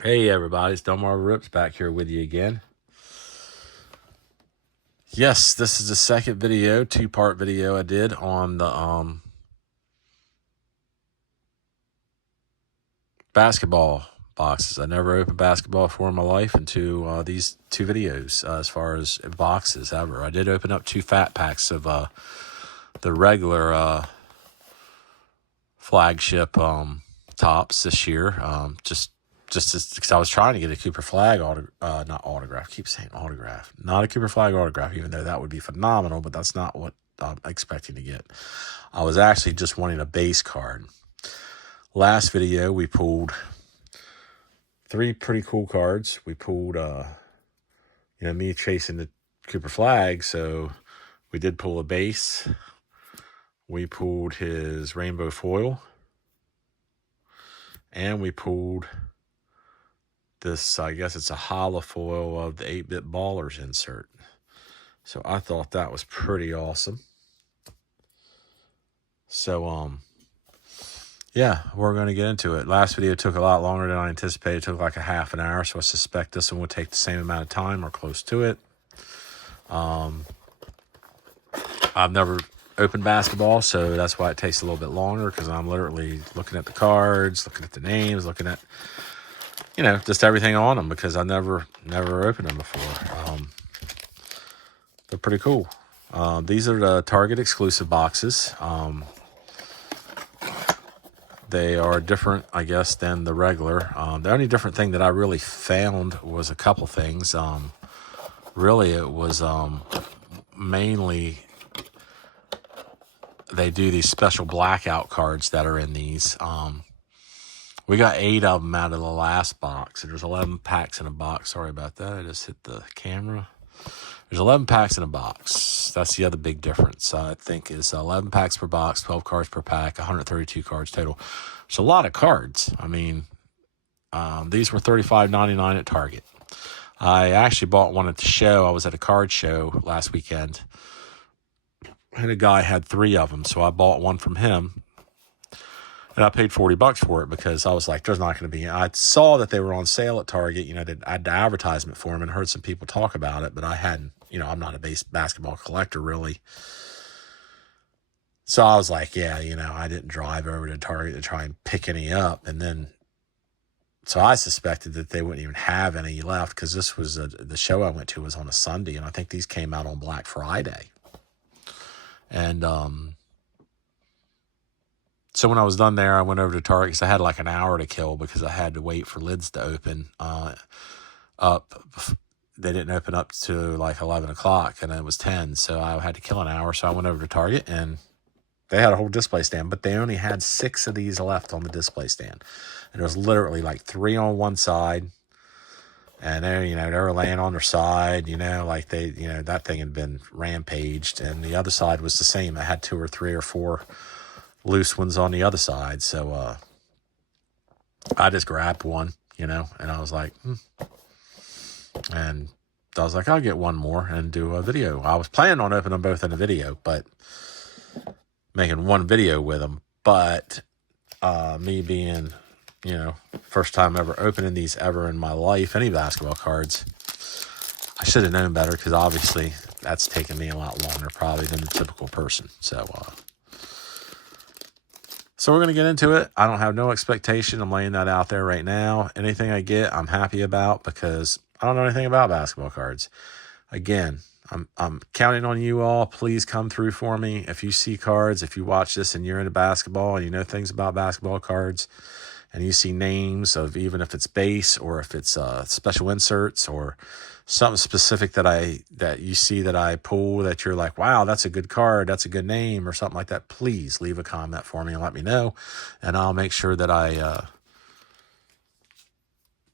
Hey everybody, it's Delmar Rips back here with you again. Yes, this is the second video, two-part video I did on the basketball boxes. I never opened basketball before in my life until these two videos as far as boxes ever. I did open up 2 fat packs of the regular flagship tops this year. Just because I was trying to get a Cooper Flagg not autograph. I keep saying autograph, not a Cooper Flagg autograph, even though that would be phenomenal. But that's not what I'm expecting to get. I was actually just wanting a base card. Last video we pulled 3 pretty cool cards. We pulled me chasing the Cooper Flagg, so we did pull a base. We pulled his rainbow foil, and we pulled this, I guess it's a hollow foil of the 8-bit Ballers insert. So I thought that was pretty awesome. So, yeah, we're going to get into it. Last video took a lot longer than I anticipated. It took like a half an hour, so I suspect this one will take the same amount of time or close to it. I've never opened basketball, so that's why it takes a little bit longer, because I'm literally looking at the cards, looking at the names, looking at just everything on them, because I never opened them before. They're pretty cool. These are the Target exclusive boxes. They are different, I guess, than the regular. The only different thing that I really found was a couple things. Really, it was mainly they do these special blackout cards that are in these. We got 8 of them out of the last box. There's 11 packs in a box. Sorry about that. I just hit the camera. There's 11 packs in a box. That's the other big difference, I think, is 11 packs per box, 12 cards per pack, 132 cards total. It's a lot of cards. I mean, these were $35.99 at Target. I actually bought one at the show. I was at a card show last weekend, and a guy had 3 of them, so I bought one from him. And I paid $40 for it, because I was like, there's not going to be. I saw that they were on sale at Target. I had the advertisement for them and heard some people talk about it, but I hadn't. I'm not a basketball collector, really. So I was like, yeah, I didn't drive over to Target to try and pick any up. And then, so I suspected that they wouldn't even have any left, because this was the show I went to was on a Sunday, and I think these came out on Black Friday. And, so when I was done there, I went over to Target, because I had like an hour to kill, because I had to wait for lids to open up. They didn't open up to like 11 o'clock, and it was 10, so I had to kill an hour. So I went over to Target, and they had a whole display stand, but they only had 6 of these left on the display stand. And there was literally like 3 on one side, and they were laying on their side, like that thing had been rampaged, and the other side was the same. It had 2 or 3 or 4 loose ones on the other side. So I just grabbed one, and I was like, and I was like, I'll get one more and do a video. I was planning on opening them both in a video, but making one video with them. But me being, first time ever opening these ever in my life, any basketball cards, I should have known better, because obviously that's taken me a lot longer probably than the typical person. So we're going to get into it. I don't have no expectation. I'm laying that out there right now. Anything I get, I'm happy about, because I don't know anything about basketball cards. Again, I'm counting on you all. Please come through for me. If you see cards, if you watch this and you're into basketball and you know things about basketball cards, and you see names of, even if it's base or if it's special inserts or something specific that you see that I pull that you're like, wow, that's a good card, that's a good name, or something like that, please leave a comment for me and let me know, and I'll make sure that I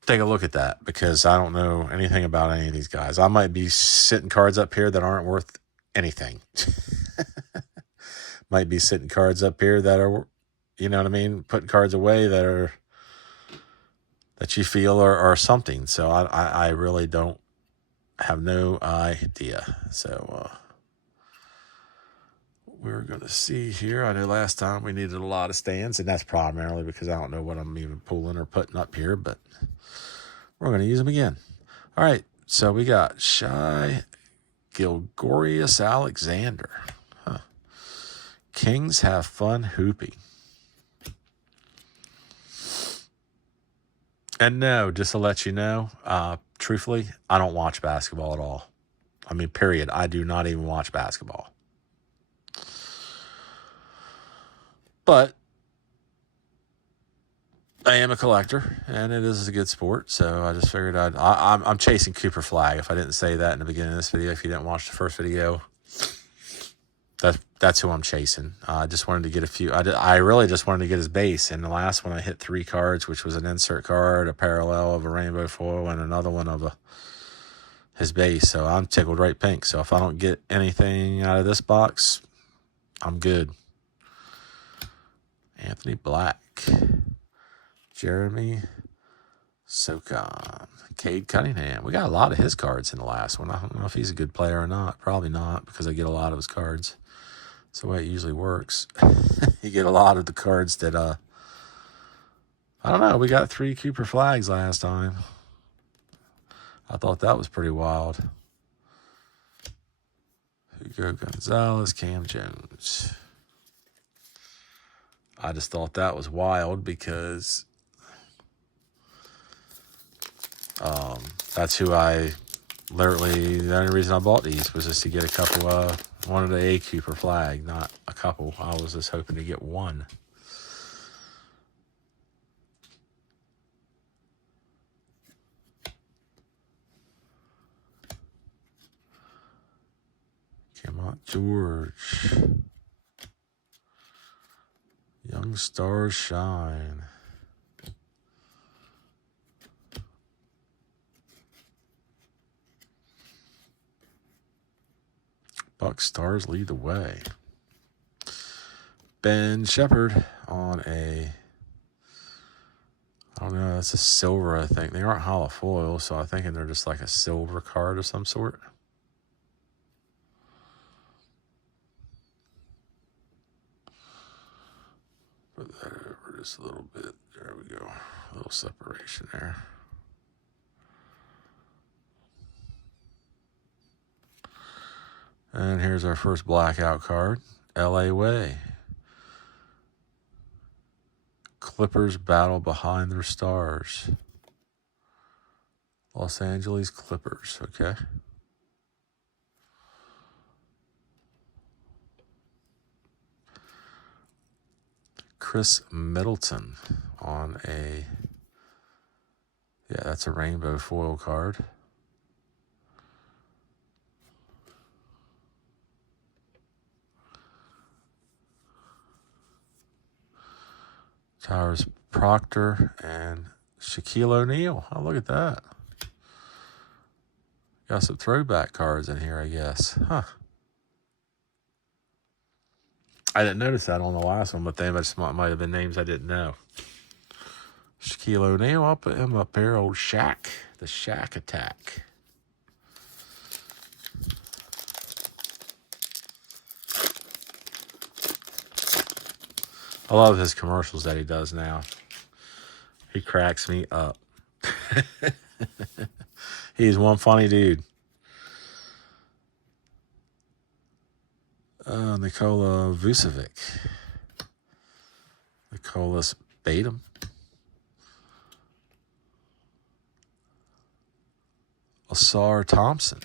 take a look at that, because I don't know anything about any of these guys. I might be sitting cards up here that aren't worth anything. Might be sitting cards up here that are, you know what I mean, putting cards away that you feel are something. So I really don't have no idea. So we're going to see here. I know last time we needed a lot of stands, and that's primarily because I don't know what I'm even pulling or putting up here, but we're going to use them again. All right, so we got Shy Gilgorius Alexander. Huh. Kings have fun hooping. And no, just to let you know, truthfully, I don't watch basketball at all. I mean, period. I do not even watch basketball. But I am a collector, and it is a good sport, so I just figured I'm chasing Cooper Flagg. If I didn't say that in the beginning of this video, if you didn't watch the first video, that's who I'm chasing. I just wanted to get a few. I really just wanted to get his base. And the last one I hit 3 cards, which was an insert card, a parallel of a rainbow foil, and another one of his base. So I'm tickled right pink. So if I don't get anything out of this box, I'm good. Anthony Black, Jeremy Socon, Cade Cunningham. We got a lot of his cards in the last one. I don't know if he's a good player or not. Probably not, because I get a lot of his cards. That's the way it usually works. You get a lot of the cards that, I don't know. We got 3 Cooper Flaggs last time. I thought that was pretty wild. Hugo Gonzalez, Cam Jones. I just thought that was wild because that's who I literally, the only reason I bought these was just to get a couple, wanted a Cooper Flagg, not a couple. I was just hoping to get one. Come on, George. Young stars shine. Buck stars lead the way. Ben Shepard on a, I don't know, that's a silver, I think. They aren't hollow foil, so I'm thinking they're just like a silver card of some sort. Put that over just a little bit. There we go. A little separation there. And here's our first blackout card. LA Way. Clippers battle behind their stars. Los Angeles Clippers, okay. Chris Middleton on a, yeah, that's a rainbow foil card. Towers Proctor and Shaquille O'Neal. Oh, look at that. Got some throwback cards in here, I guess. Huh. I didn't notice that on the last one, but they might have been names I didn't know. Shaquille O'Neal, I'll put him up here. Old Shaq. The Shaq Attack. I love his commercials that he does now. He cracks me up. He's one funny dude. Nikola Vucevic. Nicholas Batum. Asar Thompson.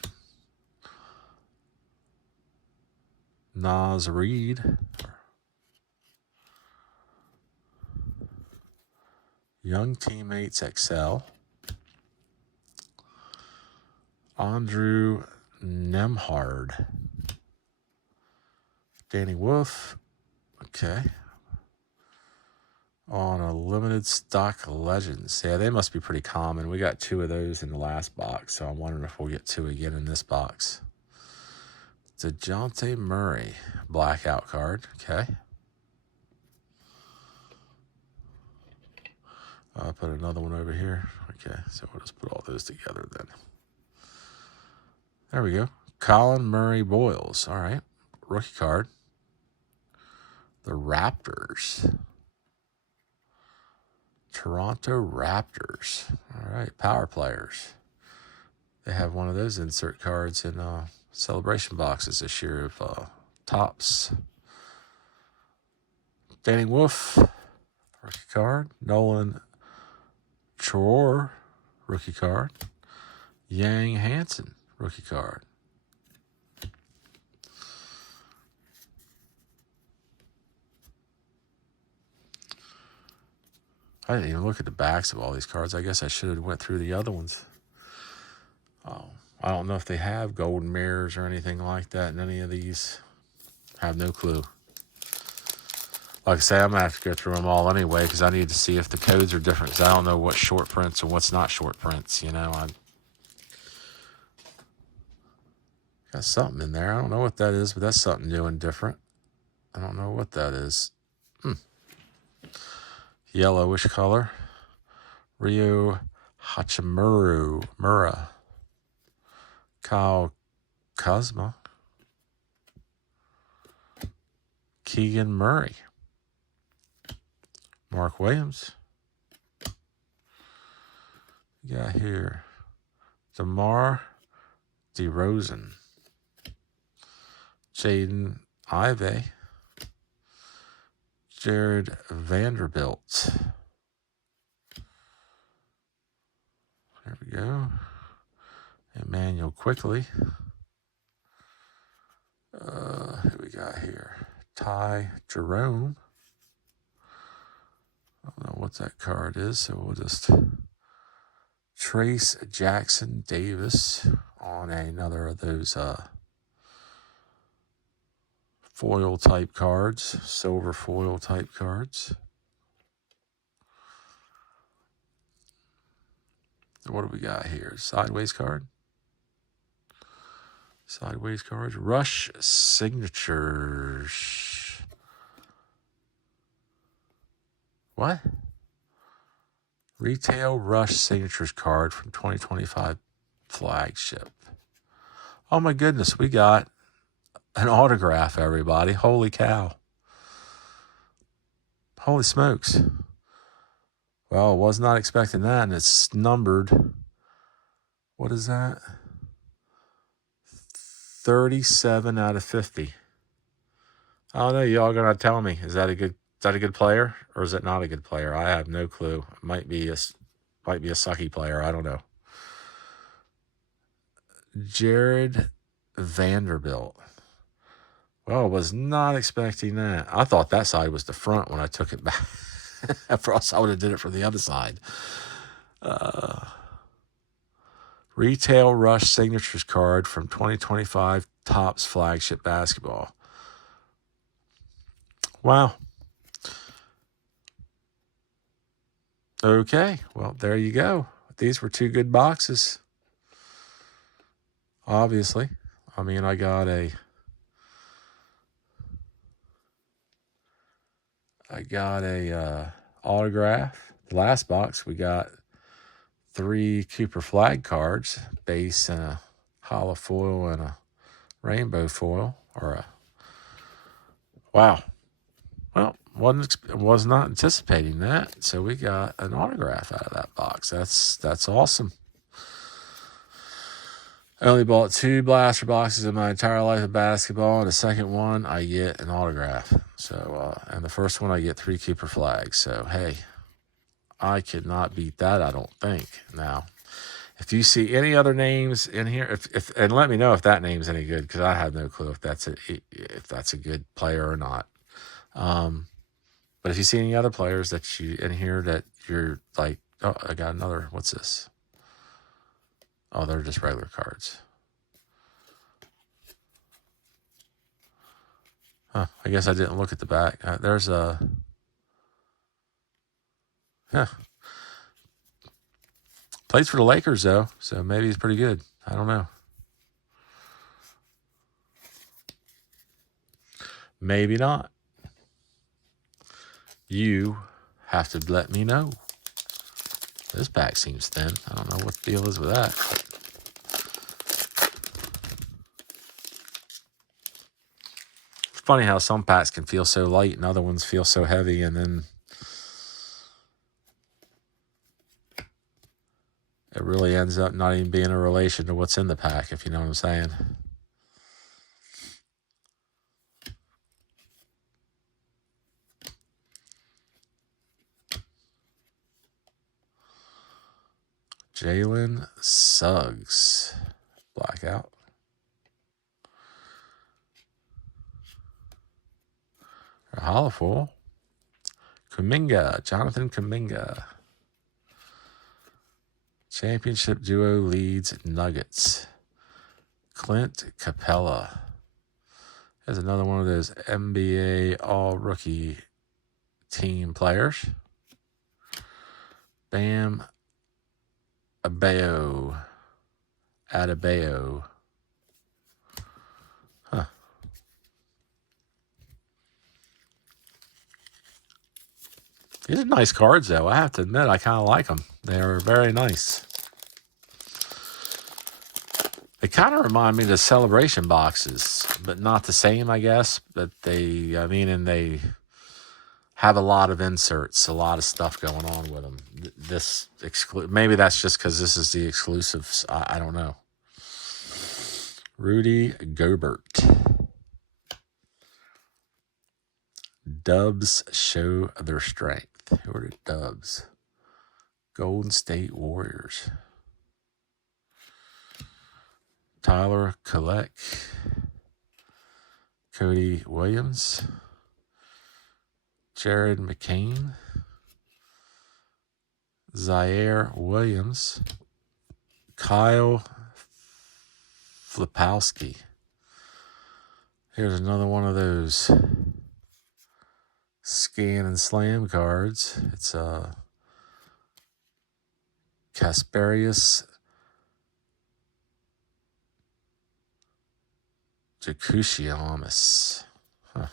Naz Reid. Young Teammates XL. Andrew Nemhard. Danny Wolf. Okay. On a limited stock Legends. Yeah, they must be pretty common. We got 2 of those in the last box, so I'm wondering if we'll get 2 again in this box. DeJounte Murray. Blackout card. Okay. I'll put another one over here. Okay, so we'll just put all those together then. There we go. Colin Murray Boyles. All right. Rookie card. The Raptors. Toronto Raptors. All right, power players. They have one of those insert cards in celebration boxes this year of Topps. Danny Wolf, rookie card. Nolan Chor, rookie card. Yang Hansen, rookie card. I didn't even look at the backs of all these cards. I guess I should have went through the other ones. Oh, I don't know if they have golden mirrors or anything like that in any of these. I have no clue. Like I say, I'm going to have to go through them all anyway because I need to see if the codes are different because I don't know what's short prints and what's not short prints. You know, I got something in there. I don't know what that is, but that's something new and different. I don't know what that is. Yellowish color. Ryo Hachimura. Kyle Kuzma. Keegan Murray. Mark Williams. We got here DeMar DeRozan. Jaden Ivey. Jared Vanderbilt. There we go. Emmanuel Quickly. Who we got here? Ty Jerome. I don't know what that card is, so we'll just Trace Jackson Davis on another of those foil type cards, silver foil type cards. What do we got here? Sideways card. Sideways cards. Rush signatures. What? Retail Rush signatures card from 2025 flagship. Oh my goodness, we got an autograph, everybody. Holy cow. Holy smokes. Well, I was not expecting that, and it's numbered. What is that? 37 out of 50. I don't know. Y'all gonna tell me, is that a good player or is it not a good player? I have no clue. It might be a sucky player. I don't know. Jared Vanderbilt. Well, I was not expecting that. I thought that side was the front when I took it back. For us, I would have did it from the other side. Retail Rush Signatures card from 2025 Topps Flagship Basketball. Wow. Okay, well, there you go. These were two good boxes. Obviously. I mean, I got a autograph. The last box, we got 3 Cooper Flagg cards, base and a hollow foil and a rainbow foil. Wow. Well, was not anticipating that, so we got an autograph out of that box. That's awesome. I only bought 2 blaster boxes in my entire life of basketball, and the second one I get an autograph. So, and the first one I get 3 Cooper Flaggs. So, hey, I could not beat that, I don't think. Now, if you see any other names in here, and let me know if that name's any good, because I have no clue if that's a good player or not. But if you see any other players that you in here that you're like, oh, I got another. What's this? Oh, they're just regular cards. Huh, I guess I didn't look at the back. There's a... Plays for the Lakers, though, so maybe he's pretty good. I don't know. Maybe not. You have to let me know. This pack seems thin. I don't know what the deal is with that. funny how some packs can feel so light and other ones feel so heavy, and then it really ends up not even being a relation to what's in the pack, if you know what I'm saying. Jalen Suggs. Blackout. Hollow Kuminga. Jonathan Kuminga. Championship duo leads Nuggets. Clint Capella. There's another one of those NBA all-rookie team players. Bam Adebayo. Huh. These are nice cards, though. I have to admit, I kind of like them. They are very nice. They kind of remind me of the Celebration boxes, but not the same, I guess. But they have a lot of inserts, a lot of stuff going on with them. Maybe that's just because this is the exclusives. I don't know. Rudy Gobert. Dubs show their strength. Who are the Dubs? Golden State Warriors. Tyler Kolek. Cody Williams. Jared McCain. Zaire Williams. Kyle Flipowski. Here's another one of those scan and slam cards. It's Kasperius Jakushiamis. Huh.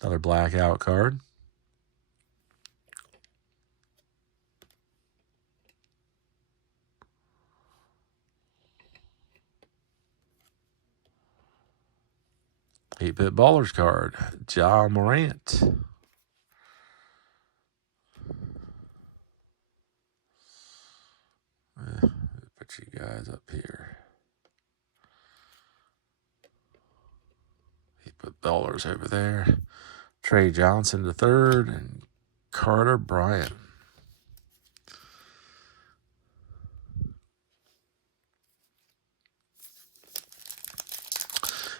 Another blackout card. Eight-bit Ballers card. Ja Morant. Put you guys up here. Eight-bit Ballers over there. Trey Johnson the third and Carter Bryant.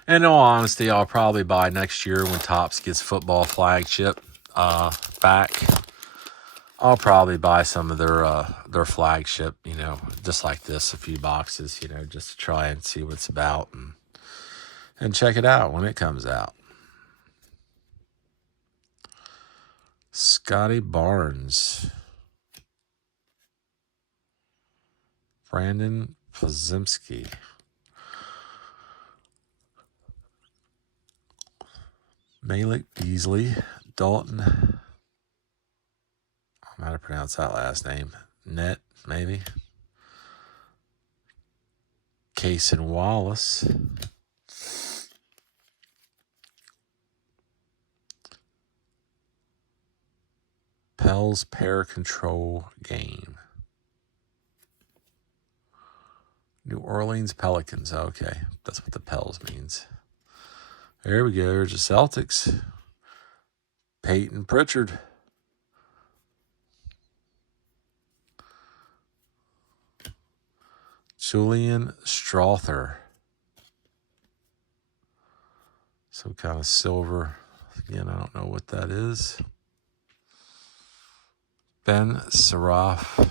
In all honesty, I'll probably buy next year when Topps gets football flagship back. I'll probably buy some of their flagship, just like this, a few boxes, just to try and see what it's about and check it out when it comes out. Scotty Barnes. Brandon Pozemski. Malik Beasley. Dalton. I don't know how to pronounce that last name. Net, maybe. Cason Wallace. Pell's Pair Control Game. New Orleans Pelicans. Okay, that's what the Pels means. There we go. There's the Celtics. Peyton Pritchard. Julian Strother. Some kind of silver. Again, I don't know what that is. Ben Saraf.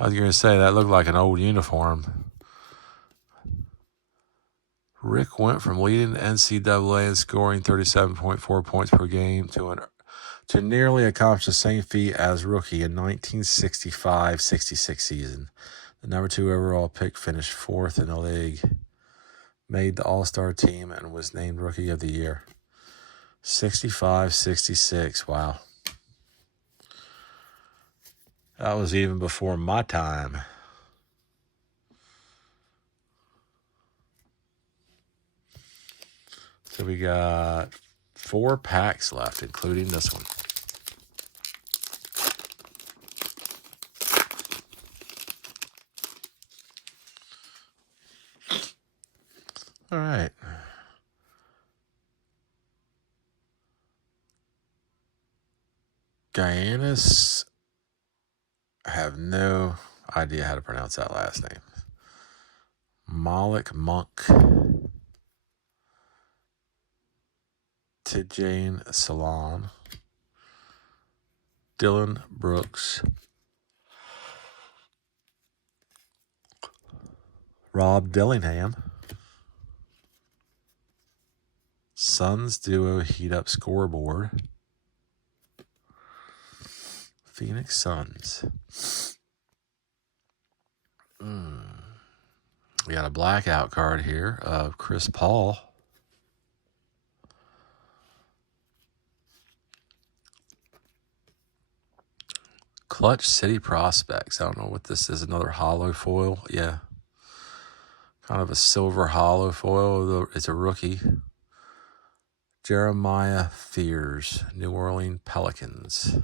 I was going to say that looked like an old uniform. Rick went from leading the NCAA in scoring 37.4 points per game to to nearly accomplish the same feat as rookie in 1965-66 season. The number 2 overall pick finished 4th in the league, made the All-Star team, and was named Rookie of the Year. 65-66, wow. That was even before my time. So we got 4 packs left, including this one. All right. Giannis, I have no idea how to pronounce that last name. Malik Monk. Tijane Salon. Dylan Brooks. Rob Dillingham. Suns duo heat up scoreboard. Phoenix Suns. We got a blackout card here of Chris Paul. Clutch City Prospects. I don't know what this is. Another hollow foil. Yeah. Kind of a silver hollow foil. It's a rookie. Jeremiah Fears, New Orleans Pelicans.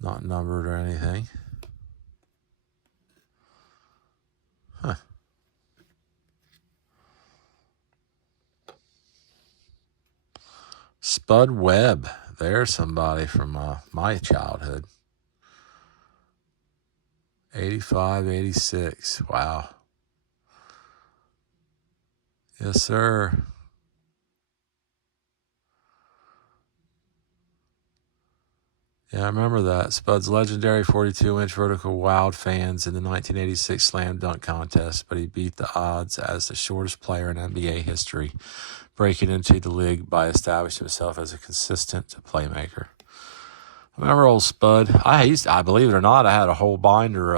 Not numbered or anything. Huh. Spud Webb. There's somebody from my childhood. 85-86. Wow. Yes, sir. Yeah, I remember that. Spud's legendary 42-inch vertical wowed fans in the 1986 Slam Dunk Contest, but he beat the odds as the shortest player in NBA history, breaking into the league by establishing himself as a consistent playmaker. I remember old Spud. I believe it or not, I had a whole binder,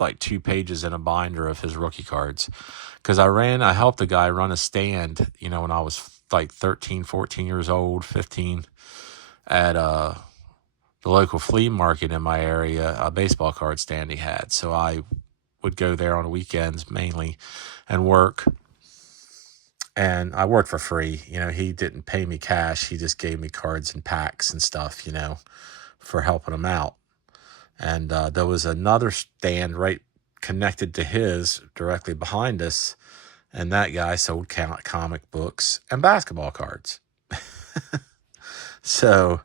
like 2 pages in a binder of his rookie cards. Because I helped a guy run a stand, when I was like 13, 14 years old, 15, at the local flea market in my area, a baseball card stand he had. So I would go there on the weekends mainly and work. And I worked for free. He didn't pay me cash. He just gave me cards and packs and stuff, for helping him out. And there was another stand right connected to his directly behind us. And that guy sold comic books and basketball cards. So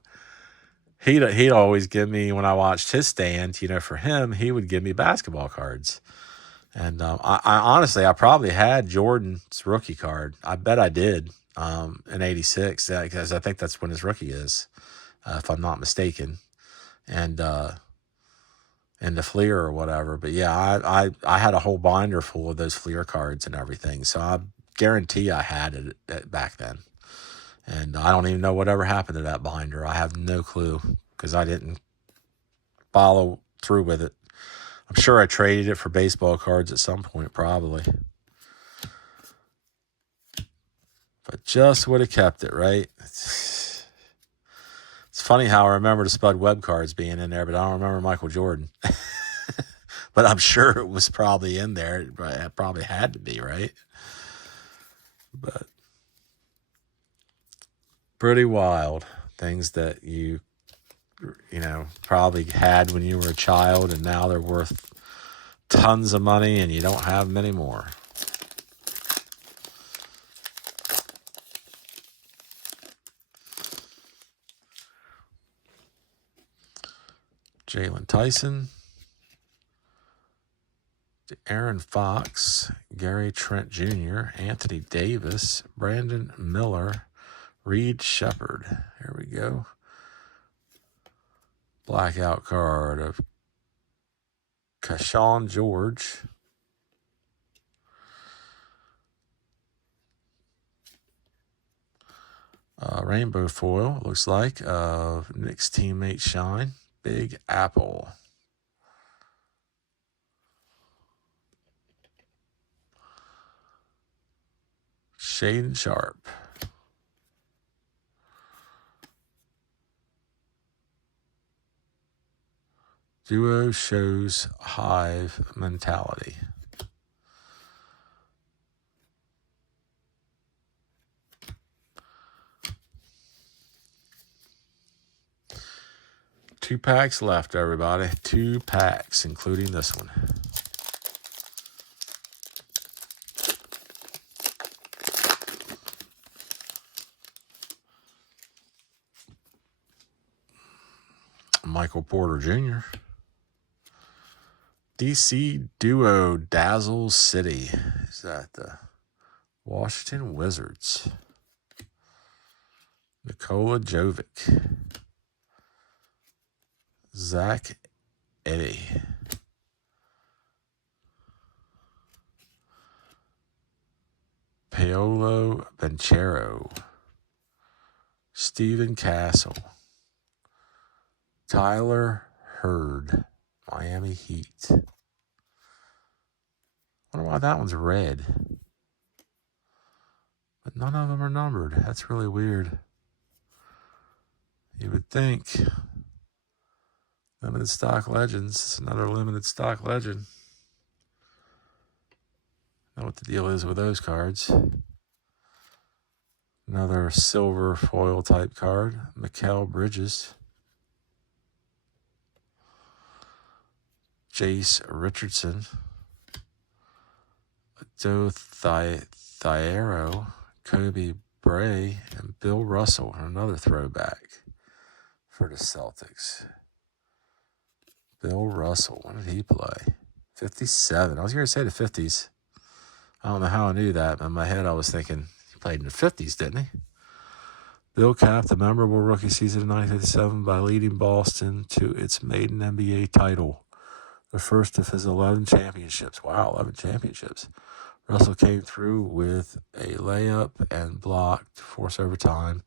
he'd always give me, when I watched his stand, for him, he would give me basketball cards. And I honestly, I probably had Jordan's rookie card. I bet I did in 86, because I think that's when his rookie is, if I'm not mistaken. And the Fleer or whatever. But yeah, I had a whole binder full of those Fleer cards and everything. So I guarantee I had it back then. And I don't even know whatever happened to that binder. I have no clue, because I didn't follow through with it. I'm sure I traded it for baseball cards at some point, probably. But just would have kept it, right? It's funny how I remember the Spud Webb cards being in there, but I don't remember Michael Jordan. But I'm sure it was probably in there. It probably had to be, right? But pretty wild things that you probably had when you were a child, and now they're worth tons of money and you don't have them anymore. Jalen Tyson, Aaron Fox, Gary Trent Jr., Anthony Davis, Brandon Miller, Reed Shepard. Here we go. Blackout card of Kashawn George. Rainbow foil, looks like, of Nick's teammate Shine. Big Apple. Shaden Sharp. Duo shows hive mentality. Two packs left, everybody. 2 packs, including this one. Michael Porter Jr. DC Duo Dazzle City. Is that the Washington Wizards? Nikola Jovic. Zach Edey. Paolo Banchero. Steven Castle. Tyler Hurd. Miami Heat. Wonder why that one's red. But none of them are numbered. That's really weird. You would think. Limited stock legends. It's another limited stock legend. Know what the deal is with those cards. Another silver foil type card. Mikal Bridges. Jace Richardson. Joe Thiero. Kobe Bray. And Bill Russell. Another throwback for the Celtics. Bill Russell. When did he play? 57. I was going to say the 50s. I don't know how I knew that, but in my head I was thinking he played in the 50s, didn't he? Bill capped the memorable rookie season of 1957 by leading Boston to its maiden NBA title, the first of his 11 championships. Wow, 11 championships. Russell came through with a layup and block to force overtime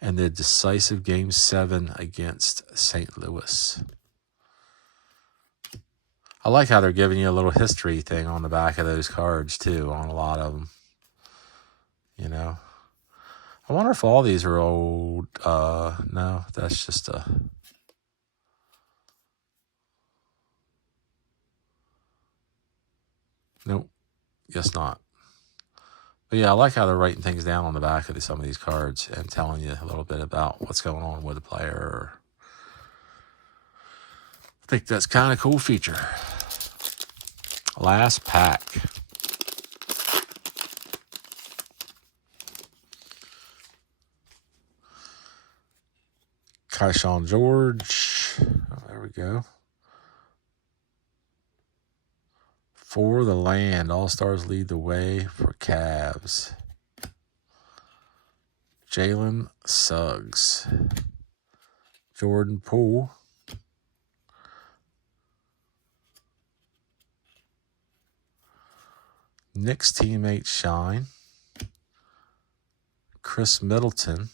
and the decisive Game 7 against St. Louis. I like how they're giving you a little history thing on the back of those cards, too, on a lot of them. You know? I wonder if all these are old. No, that's just a... Nope. Guess not. But yeah, I like how they're writing things down on the back of some of these cards and telling you a little bit about what's going on with the player. I think that's kind of a cool feature. Last pack. Keyshawn George. Oh, there we go. For the land. All-Stars lead the way for Cavs. Jalen Suggs. Jordan Poole. Nick's teammate Shine. Chris Middleton.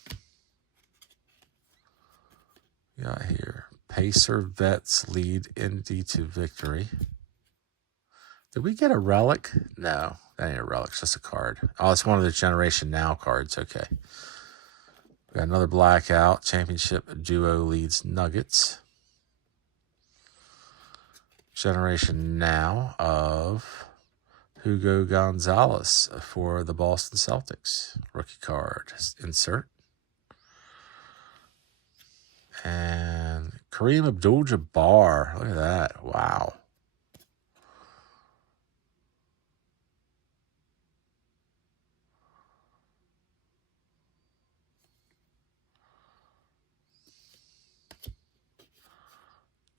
We got here. Pacer Vets lead Indy to victory. Did we get a relic? No, that ain't a relic. It's just a card. Oh, it's one of the Generation Now cards. Okay. We got another blackout. Championship duo leads Nuggets. Generation Now of Hugo Gonzalez for the Boston Celtics. Rookie card. Insert. And Kareem Abdul-Jabbar. Look at that. Wow.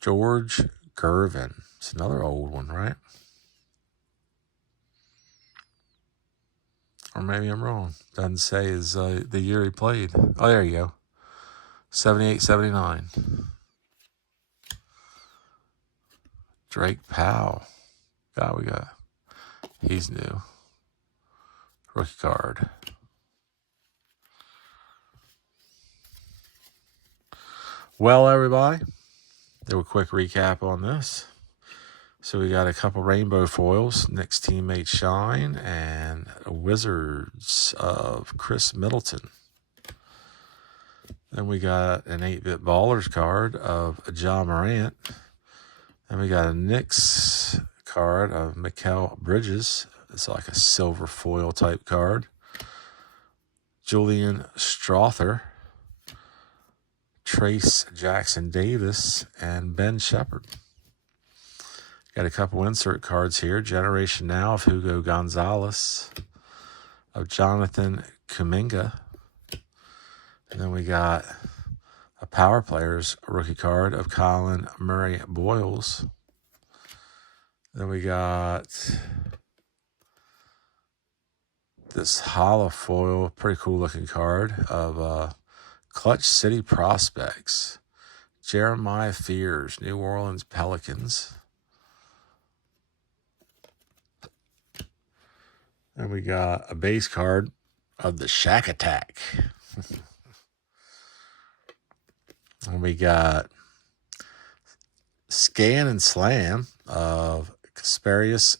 George Gervin. It's another old one, right? Or maybe I'm wrong. Doesn't say is the year he played. Oh, there you go. 78, 79. Drake Powell. God, we got. He's new. Rookie card. Well, everybody, do a quick recap on this. So we got a couple rainbow foils, Nick's teammate Shine, and Wizards of Chris Middleton. Then we got an 8-bit Ballers card of Ja Morant. Then we got a Knicks card of Mikal Bridges. It's like a silver foil type card. Julian Strother, Trace Jackson Davis, and Ben Shepherd. Got a couple insert cards here. Generation Now of Hugo Gonzalez, of Jonathan Kuminga. And then we got a Power Players rookie card of Colin Murray Boyles. Then we got this hollow foil, pretty cool looking card of Clutch City Prospects, Jeremiah Fears, New Orleans Pelicans. And we got a base card of the Shack Attack. And we got Scan and Slam of Kasparius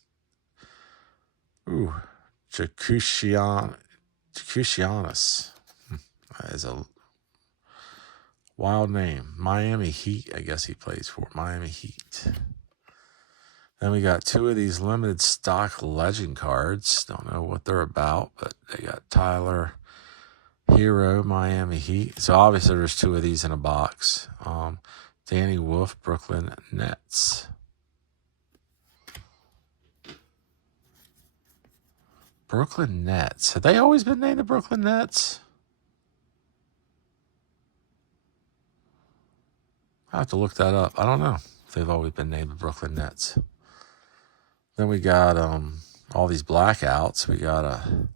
Jakusianis. That is a wild name. Miami Heat, I guess he plays for. Miami Heat. Then we got two of these limited stock legend cards. Don't know what they're about, but they got Tyler Hero, Miami Heat. So obviously there's two of these in a box. Danny Wolf, Brooklyn Nets. Brooklyn Nets. Have they always been named the Brooklyn Nets? I have to look that up. I don't know if they've always been named the Brooklyn Nets. Then we got all these blackouts. We got a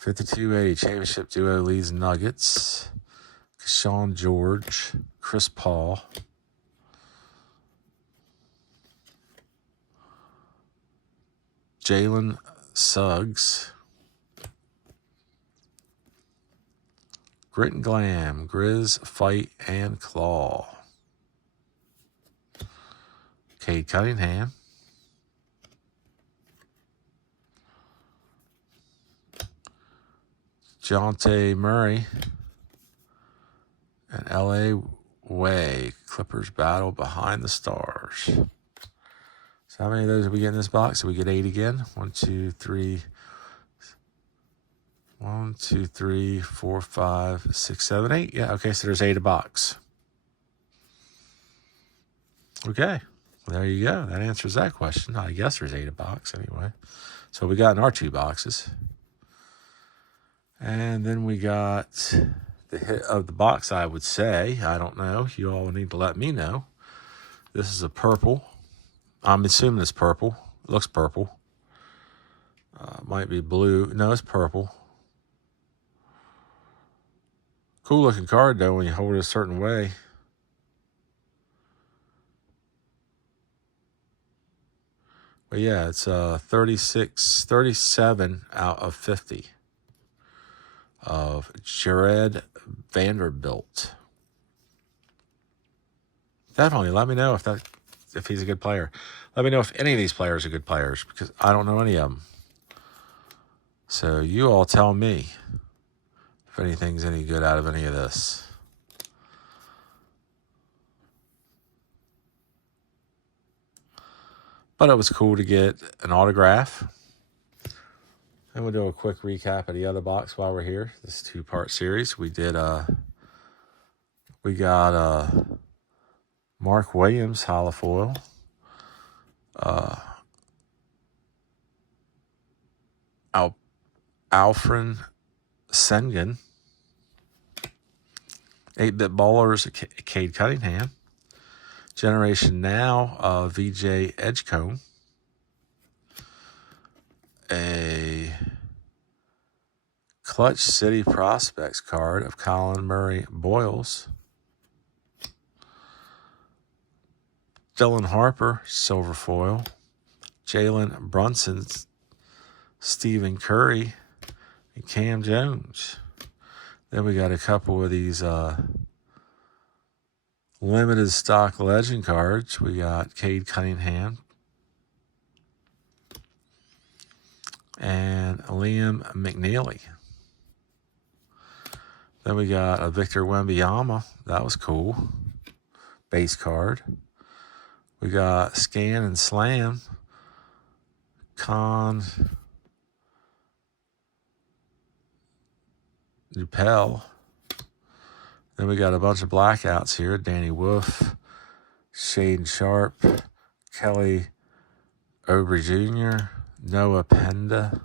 52-80 championship duo Leeds Nuggets, Sean George, Chris Paul, Jalen Suggs, Grit and Glam, Grizz, Fight, and Claw, Cade Cunningham, Jonte Murray, and LA Way, Clippers battle behind the stars. So how many of those did we get in this box? Did we get 8 again? 1, 2, 3, 4, 5, 6, 7, 8. Yeah, okay, so there's 8 a box. Okay, well, there you go. That answers that question. I guess there's 8 a box anyway. So we got in our 2 boxes. And then we got the hit of the box, I would say. I don't know. You all need to let me know. This is a purple. I'm assuming it's purple. It looks purple. Might be blue. No, it's purple. Cool looking card, though, when you hold it a certain way. But yeah, it's 37 out of 50 of Jared Vanderbilt. Definitely let me know if he's a good player. Let me know if any of these players are good players, because I don't know any of them. So you all tell me if anything's any good out of any of this. But it was cool to get an autograph. And we'll do a quick recap of the other box while we're here. This 2-part series. We got Mark Williams holofoil. Alfred Sengun. 8-bit Ballers, Cade Cunningham. Generation Now, VJ Edgecombe. A Clutch City Prospects card of Colin Murray Boyles. Dylan Harper, silver foil. Jalen Brunson, Stephen Curry, and Cam Jones. Then we got a couple of these Limited stock legend cards. We got Cade Cunningham and Liam McNeely. Then we got a Victor Wembanyama. That was cool. Base card. We got Scan and Slam. Con Dupel. Then we got a bunch of blackouts here. Danny Wolf, Shaden Sharp, Kelly Oubre Jr., Noah Penda,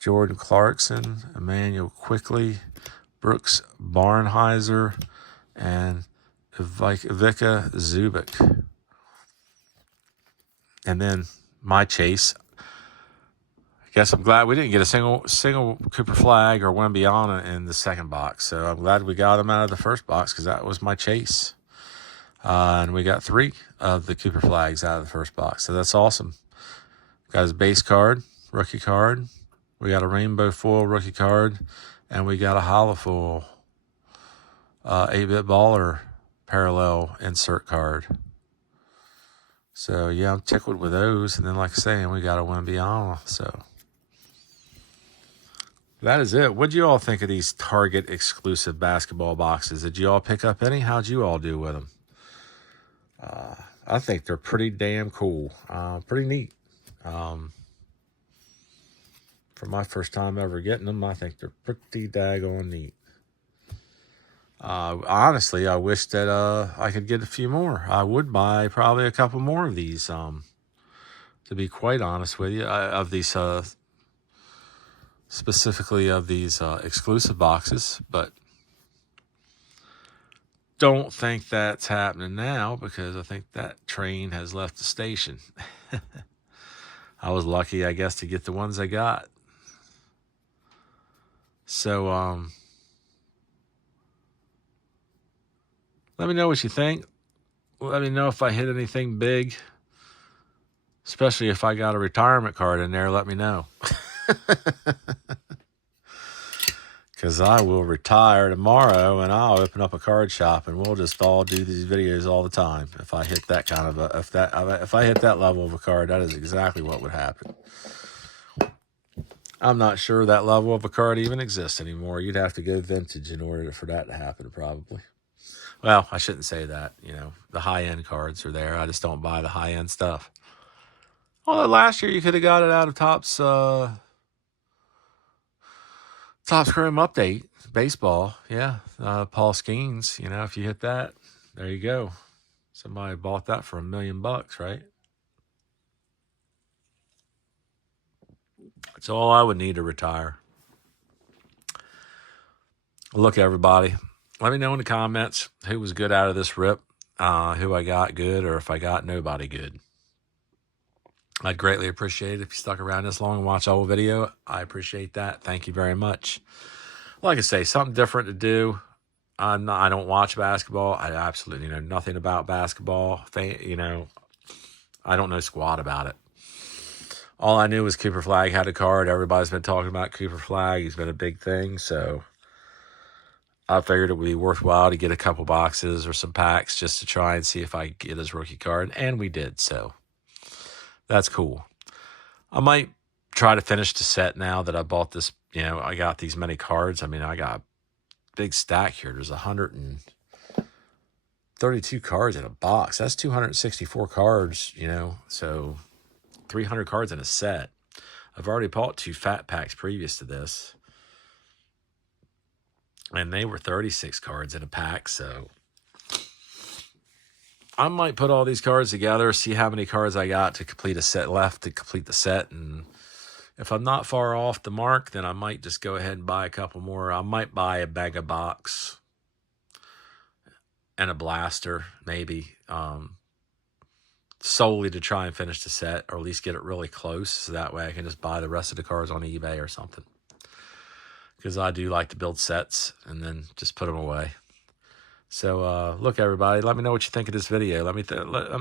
Jordan Clarkson, Emmanuel Quickly, Brooks Barnheiser, and Ivica Zubic. And then my chase. I guess I'm glad we didn't get a single Cooper Flagg or Wembanyama in the second box. So I'm glad we got them out of the first box because that was my chase. And we got 3 of the Cooper Flaggs out of the first box. So that's awesome. Got his base card, rookie card. We got a rainbow foil rookie card. And we got a hollow foil 8-bit baller parallel insert card. So, yeah, I'm tickled with those. And then, like I say, we got a Wembanyama. So that is it. What'd you all think of these Target exclusive basketball boxes? Did you all pick up any? How'd you all do with them? I think they're pretty damn cool. Pretty neat. For my first time ever getting them, I think they're pretty daggone neat. Honestly, I wish that I could get a few more. I would buy probably a couple more of these, to be quite honest with you, of these specifically of these exclusive boxes, but don't think that's happening now because I think that train has left the station. I was lucky, I guess, to get the ones I got. So, let me know what you think. Let me know if I hit anything big, especially if I got a retirement card in there. Let me know. Because I will retire tomorrow and I'll open up a card shop and we'll just all do these videos all the time. If I hit that kind of if I hit that level of a card, that is exactly what would happen. I'm not sure that level of a card even exists anymore. You'd have to go vintage in order for that to happen, probably. Well, I shouldn't say that. You know, the high-end cards are there. I just don't buy the high-end stuff. Although last year you could have got it out of Topps Chrome Update baseball. Yeah, Paul Skeens. You know, if you hit that, there you go. Somebody bought that for $1 million, right? That's all I would need to retire. Look, everybody, let me know in the comments who was good out of this rip, who I got good, or if I got nobody good. I'd greatly appreciate it if you stuck around this long and watched the whole video. I appreciate that. Thank you very much. Like I say, something different to do. I don't watch basketball. I absolutely know nothing about basketball. You know, I don't know squat about it. All I knew was Cooper Flagg had a card. Everybody's been talking about Cooper Flagg. He's been a big thing, so I figured it would be worthwhile to get a couple boxes or some packs just to try and see if I could get his rookie card, and we did, so that's cool. I might try to finish the set now that I bought this. You know, I got these many cards. I mean, I got a big stack here. There's 132 cards in a box. That's 264 cards, you know, so 300 cards in a set. I've already bought 2 fat packs previous to this, and they were 36 cards in a pack, so I might put all these cards together, see how many cards I got to complete a set left to complete the set, and if I'm not far off the mark, then I might just go ahead and buy a couple more. I might buy a mega box and a blaster, maybe, solely to try and finish the set, or at least get it really close, so that way I can just buy the rest of the cards on eBay or something. Because I do like to build sets and then just put them away. So, look, everybody, let me know what you think of this video. Let me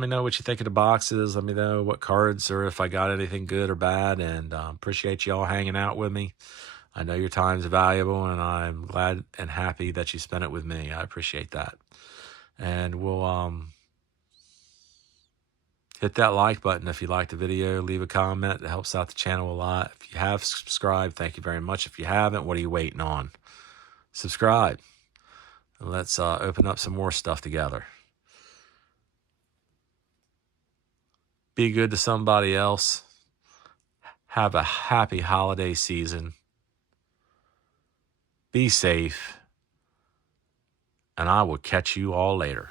know what you think of the boxes. Let me know what cards, or if I got anything good or bad. And appreciate you all hanging out with me. I know your time's valuable, and I'm glad and happy that you spent it with me. I appreciate that. And we'll hit that like button if you like the video. Leave a comment. It helps out the channel a lot. If you have subscribed, thank you very much. If you haven't, what are you waiting on? Subscribe. And let's open up some more stuff together. Be good to somebody else. Have a happy holiday season. Be safe. And I will catch you all later.